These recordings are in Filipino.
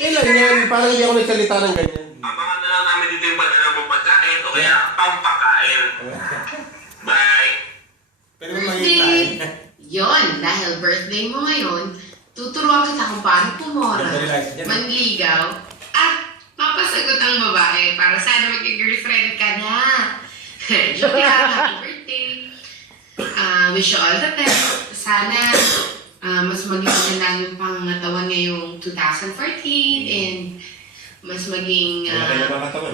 Kailan yan? Parang hindi ako nagsalita ng ganyan. Abangan na lang namin dito yung padala mo pagkain o kaya pampakain. Bye! Pero magiging Yon, dahil birthday mo ngayon, tuturuan kita kung paano pumora, manligaw, at mapasagot ang babae para sana maging-girlfriend ka na. Julia, happy birthday! Wish you all the best. Sana mas maging maganda yung pangatawan ngayong 2014 and mas maging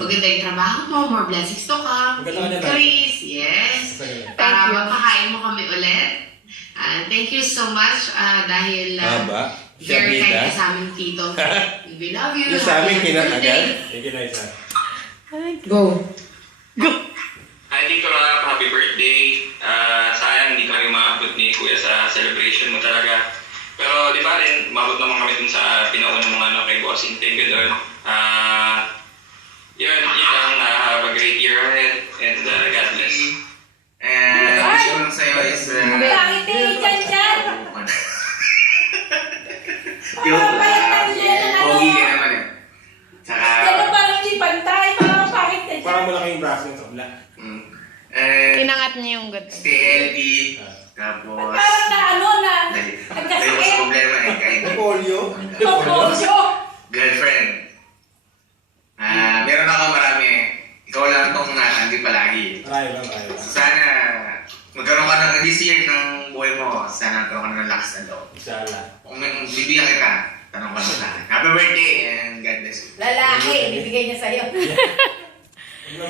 maganda yung trabaho mo, more blessings to come, increase, yes. Para mapakain mo kami ulit. Thank you so much dahil very kind ka sa amin, Tito. We love you. Yung sa amin, kinatagal. Thank you, Liza. Go. Hi, Tito Rap. Happy birthday. Sayang, hindi kami maabot ni Kuya sa celebration mo talaga. Pero di ba rin, maabot naman kami dun sa pinauna mong kay Bossing. Thank you doon. Yun lang. Have a great year ahead. And God bless. And wish ko lang sa'yo is... Bakit eh, dyan? Yung pogi ka naman eh. Tsaka... Pero parang di pantay, parang bakit eh. Parang malaki yung braso ng kabla. And Tinangat niya yung good. stay healthy. Tapos... Parang na ano na, Ayaw sa nagkasakit, problema eh. Kahit Polio. pagposyo. girlfriend. Meron ako marami. Ikaw lang itong natanggi palagi. Marami lang. So sana magkaroon ka ng this year ng buhay mo. Sana magkaroon ka ng lakas na loob. Inshallah. Kung bibigyan kita, tanong ka lang sa akin. Happy birthday and God bless you. Lalaki, bibigay niya sa'yo.